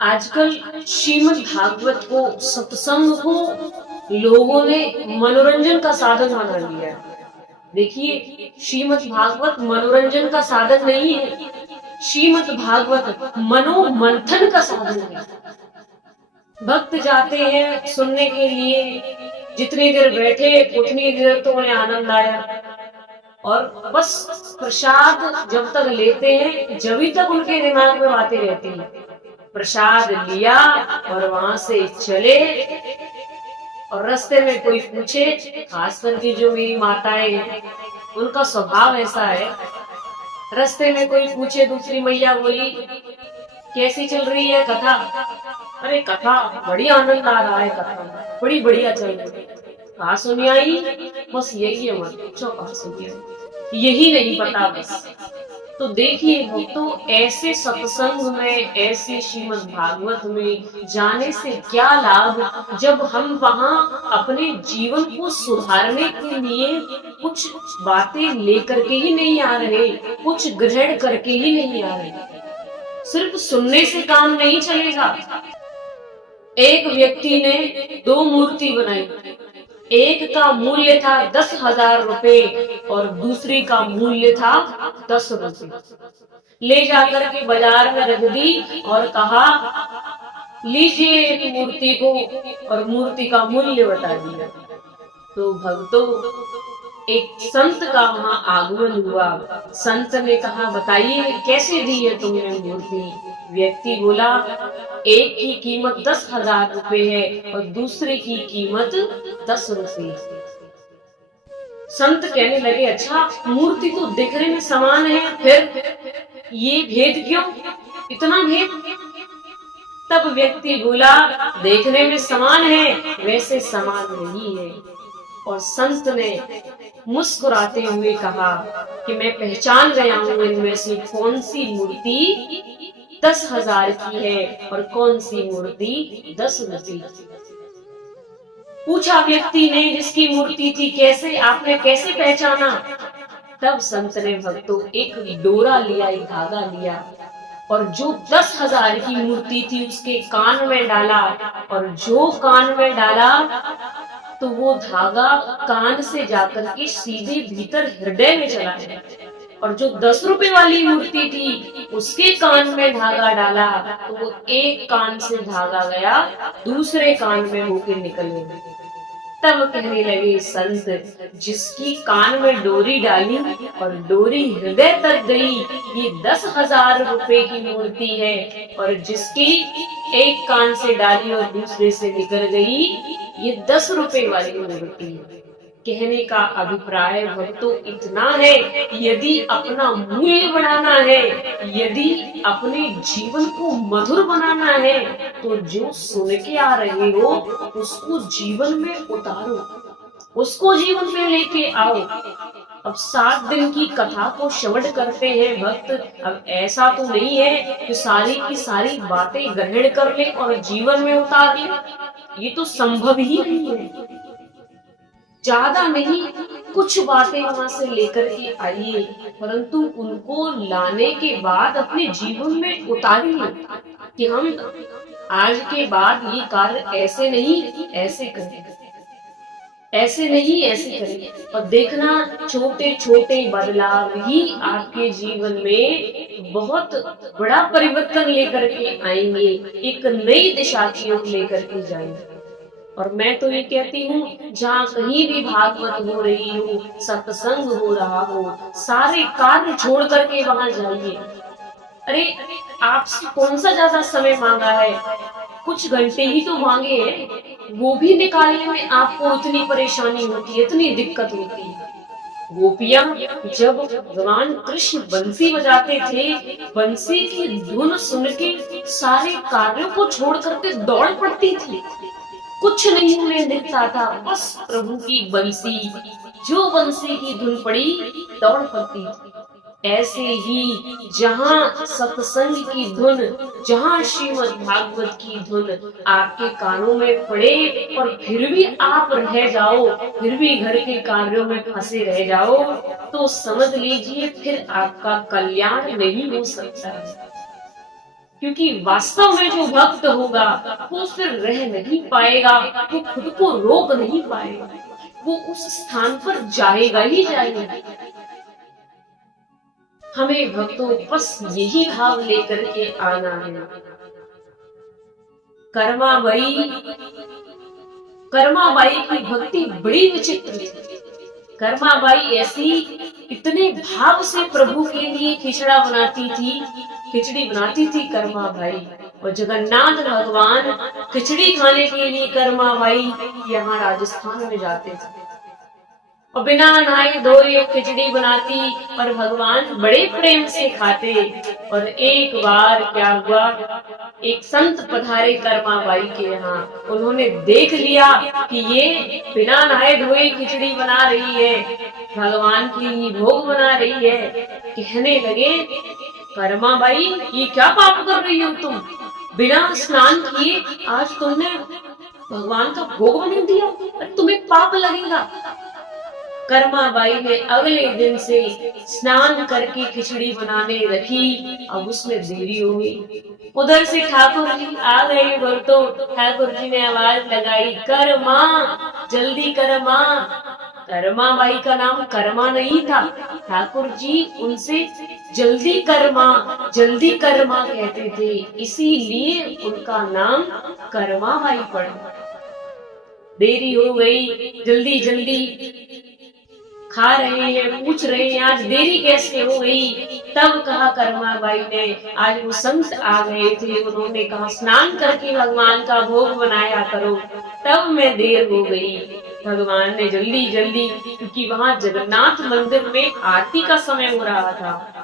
आजकल श्रीमद् भागवत को, सत्संग को लोगों ने मनोरंजन का साधन बना लिया है। देखिए, श्रीमद् भागवत मनोरंजन का साधन नहीं है। श्रीमद् भागवत मनोमंथन का साधन है। भक्त जाते हैं सुनने के लिए, जितनी देर बैठे उतनी देर तो उन्हें आनंद आया, और बस प्रसाद जब तक लेते हैं जब तक उनके दिमाग में बातें रहती हैं। प्रसाद लिया और वहां से चले, और रास्ते में कोई पूछे, खास करके जो मेरी माताएं हैं उनका स्वभाव ऐसा है, रास्ते में कोई पूछे, दूसरी मैया बोली कैसी चल रही है कथा? अरे कथा बड़ी आनंद आ रहा है, कथा बड़ी बढ़िया चल रही है। कहा सुनी आई? बस यही है, मत पूछो कहा सुनी आई, यही नहीं पता बस। तो देखिए भक्तों, ऐसे सत्संग में, ऐसे श्रीमद् भागवत में जाने से क्या लाभ, जब हम वहां अपने जीवन को सुधारने के लिए कुछ बातें लेकर के ही नहीं आ रहे, कुछ ग्रहण करके ही नहीं आ रहे। सिर्फ सुनने से काम नहीं चलेगा। एक व्यक्ति ने 2 मूर्ति बनाई, एक का मूल्य था 10,000 रुपए और दूसरी का मूल्य था 10 रुपए। ले जाकर के बाजार में रख दी और कहा लीजिए एक मूर्ति को, और मूर्ति का मूल्य बता दिया। तो भक्तों, एक संत का वहां आगमन हुआ। संत ने कहा बताइए कैसे दी है तुमने मूर्ति? व्यक्ति बोला एक की कीमत 10,000 रुपए है और दूसरे की कीमत 10 रुपए। संत कहने लगे अच्छा, मूर्ति तो दिखने में समान है, फिर ये भेद क्यों, इतना भेद? तब व्यक्ति बोला देखने में समान है, वैसे समान नहीं है। और संत ने मुस्कुराते हुए कहा कि मैं पहचान गया हूं इनमें से कौन सी मूर्ति 10,000 की है और कौन सी मूर्ति 10 रुपए। पूछा व्यक्ति ने जिसकी मूर्ति थी, कैसे आपने कैसे पहचाना? तब संत ने भक्तों एक डोरा लिया, एक धागा लिया, और जो 10,000 की मूर्ति थी उसके कान में डाला, और जो कान में डाला तो वो धागा कान से जाकर के सीधे भीतर हृदय में चला गया। और जो 10 रुपए वाली मूर्ति थी उसके कान में धागा डाला तो वो एक कान से धागा गया, दूसरे कान में होके निकल गया। तब कहने लगे संत, जिसकी कान में डोरी डाली और डोरी हृदय तक गई, ये 10,000 रुपए की मूर्ति है, और जिसकी एक कान से डाली और दूसरे से निकल गई, ये 10 रुपए वाली मूर्ति है। कहने का अभिप्राय भक्तों इतना है, यदि अपना मूल्य बढ़ाना है, यदि अपने जीवन को मधुर बनाना है, तो जो सुन के आ रहे हो उसको जीवन में उतारो, उसको जीवन में लेके आओ। अब 7 दिन की कथा को श्रवण करते हैं भक्त। अब ऐसा तो नहीं है कि सारी की सारी बातें ग्रहण कर ले और जीवन में उतार ले, ये तो संभव ही नहीं है। ज्यादा नहीं, कुछ बातें वहां से लेकर के आइए, परंतु उनको लाने के बाद अपने जीवन में उतारिए कि हम आज के बाद ये कार्य ऐसे नहीं ऐसे करें, ऐसे नहीं ऐसे करें। और देखना छोटे छोटे बदलाव ही आपके जीवन में बहुत बड़ा परिवर्तन लेकर के आएंगे, एक नई दिशा की ओर लेकर के जाएंगे। और मैं तो ये कहती हूँ, जहाँ कहीं भी भागवत हो रही हो, सत्संग हो रहा हो, सारे कार्य छोड़ करके वहां जाइए। अरे आपसे कौन सा ज्यादा समय मांगा है, कुछ घंटे ही तो मांगे हैं, वो भी निकालने में आपको इतनी परेशानी होती है, इतनी दिक्कत होती है। गोपियां जब भगवान कृष्ण बंसी बजाते थे, बंसी की धुन सुन के सारे कार्यों को छोड़ करके दौड़ पड़ती थी, कुछ नहीं उन्हें दिखता था, बस प्रभु की बंसी, जो बंसी की धुन पड़ी दौड़ पड़ती थी। ऐसे ही जहाँ सत्संग की धुन, जहाँ श्रीमद् भागवत की धुन आपके कानों में पड़े और फिर भी आप रह जाओ, फिर भी घर के कार्यों में फंसे रह जाओ, तो समझ लीजिए फिर आपका कल्याण नहीं हो सकता है। क्योंकि वास्तव में जो भक्त होगा वो फिर रह नहीं पाएगा, वो खुद को रोक नहीं पाएगा, वो उस स्थान पर जाएगा ही जाएगा। हमें भक्तों बस यही भाव लेकर के आना है। कर्माबाई कर्माबाई की भक्ति बड़ी विचित्र थी। कर्माबाई ऐसी इतने भाव से प्रभु के लिए खिचड़ी बनाती थी कर्माबाई। और जगन्नाथ भगवान खिचड़ी खाने के लिए कर्माबाई यहाँ राजस्थान में जाते थे और बिना नहाए धोए खिचड़ी बनाती और भगवान बड़े प्रेम से खाते। और एक बार क्या हुआ, एक संत पधारे कर्माबाई के यहाँ, उन्होंने देख लिया कि ये बिना नहाए धोए खिचड़ी बना रही है, भगवान के लिए भोग बना रही है। कहने लगे, कर्माबाई ये क्या पाप कर रही हो तुम, बिना स्नान किए आज तुमने भगवान का भोग बना दिया और तुम्हें पाप लगेगा। कर्माबाई ने अगले दिन से स्नान करके खिचड़ी बनाने रखी। अब उसमें देरी हो गई। उधर से ठाकुर जी आ गए भक्तों। ठाकुर जी ने आवाज लगाई, कर्मा जल्दी कर्मा। कर्माबाई का नाम कर्मा नहीं था। ठाकुर जी उनसे जल्दी कर्मा कहते थे, इसीलिए उनका नाम कर्माबाई पड़ा। देरी हो गई, जल्दी जल्दी खा रहे हैं, पूछ रहे हैं आज देरी कैसे हो गई। तब कहा कर्माबाई ने, आज वो संत आ गए थे, उन्होंने कहा स्नान करके भगवान का भोग बनाया करो, तब मैं देर हो गई। भगवान ने जल्दी जल्दी, क्योंकि वहां जगन्नाथ मंदिर में आरती का समय हो रहा था,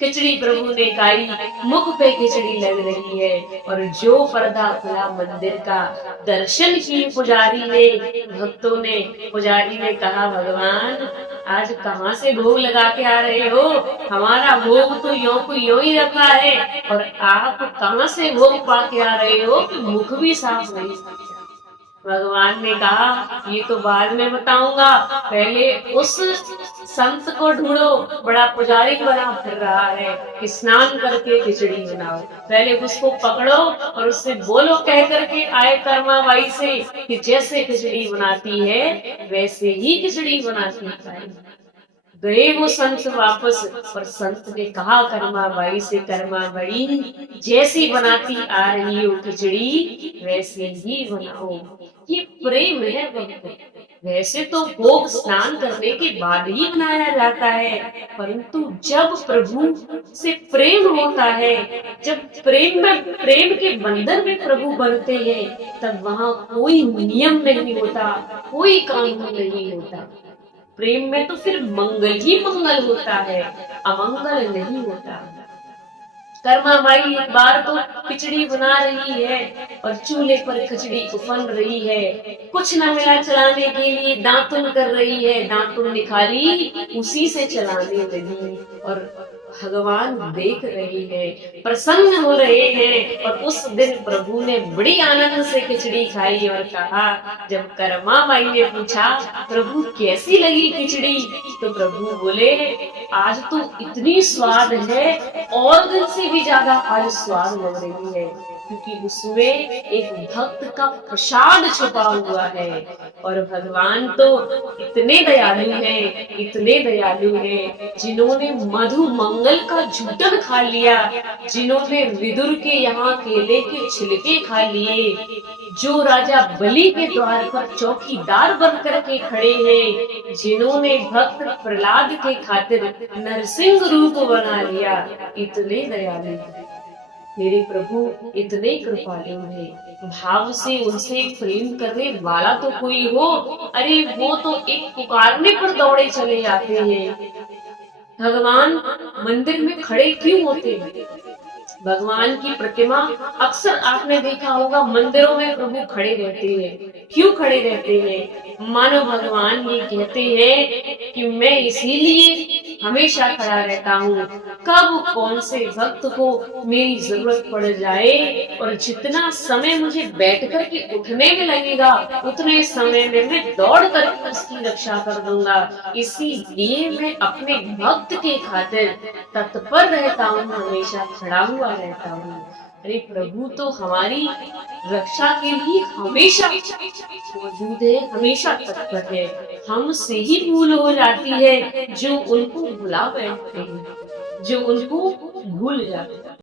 खिचड़ी प्रभु ने खाई, मुख पे खिचड़ी लग रही है। और जो पर्दा खुला मंदिर का, दर्शन की पुजारी ने, भक्तों ने, पुजारी ने कहा, भगवान आज कहाँ से भोग लगा के आ रहे हो, हमारा भोग तो यों को यों ही रखा है और आप कहाँ से भोग पा के आ रहे हो कि मुख भी साफ नहीं। भगवान ने कहा, ये तो बाद में बताऊंगा, पहले उस संत को ढूंढो, बड़ा पुजारी बना फिर रहा है कि स्नान करके खिचड़ी बनाओ, पहले उसको पकड़ो और उससे बोलो, कह करके आए कर्माबाई से कि जैसे खिचड़ी बनाती है वैसे ही खिचड़ी बनाती है। गए वो संत वापस और संत ने कहा कर्माबाई से, कर्माबाई जैसी बनाती आ रही हो खिचड़ी वैसे ही बनाओ। ये प्रेम है भक्तों। वैसे तो भोग स्नान करने के बाद ही बनाया जाता है, परंतु जब प्रभु से प्रेम होता है, जब प्रेम के बंधन में प्रभु बनते हैं, तब वहाँ कोई नियम नहीं होता, कोई कानून नहीं होता। प्रेम में तो फिर मंगल ही मंगल होता है, अमंगल नहीं होता। कर्माबाई एक बार तो खिचड़ी बना रही है और चूल्हे पर खिचड़ी उफन रही है, कुछ न मिला चलाने के लिए दातुन कर रही है, दातुन निकाली उसी से चलाने लगी। और भगवान देख रहे हैं, प्रसन्न हो रहे हैं। और उस दिन प्रभु ने बड़ी आनंद से खिचड़ी खाई और कहा, जब कर्माबाई ने पूछा प्रभु कैसी लगी खिचड़ी, तो प्रभु बोले, आज तो इतनी स्वाद है और दिन से भी ज्यादा आज स्वाद लग रही है, क्योंकि उसमें एक भक्त का प्रसाद छुपा हुआ है। और भगवान तो इतने दयालु हैं, जिन्होंने मधु मंगल का झूठन खा लिया, जिन्होंने विदुर के यहाँ केले के छिलके खा लिए, जो राजा बलि के द्वार पर चौकीदार बन करके खड़े हैं, जिन्होंने भक्त प्रहलाद के खातिर नरसिंह रूप बना लिया, इतने दयालु हैं मेरे प्रभु, इतने कृपालु है। भाव से उनसे प्रेम करने वाला तो कोई हो, अरे वो तो एक पुकारने पर दौड़े चले जाते हैं। भगवान मंदिर में खड़े क्यों होते हैं? भगवान की प्रतिमा अक्सर आपने देखा होगा मंदिरों में प्रभु खड़े रहते हैं। क्यों खड़े रहते हैं? मानो भगवान ये कहते हैं कि मैं इसीलिए हमेशा खड़ा रहता हूँ। कब कौन से भक्त को मेरी जरूरत पड़ जाए और जितना समय मुझे बैठ कर के उठने में लगेगा उतने समय में मैं दौड़ कर उसकी रक्षा कर दूंगा। इसीलिए मैं अपने भक्त के खातिर तत्पर रहता हूँ, हमेशा खड़ा हुआ रहता हूँ। अरे प्रभु तो हमारी रक्षा के लिए हमेशा मौजूद है, हमेशा तत्पर है। हमसे ही भूल हो जाती है जो उनको भुला बैठते हैं, जो उनको भूल जाते हैं।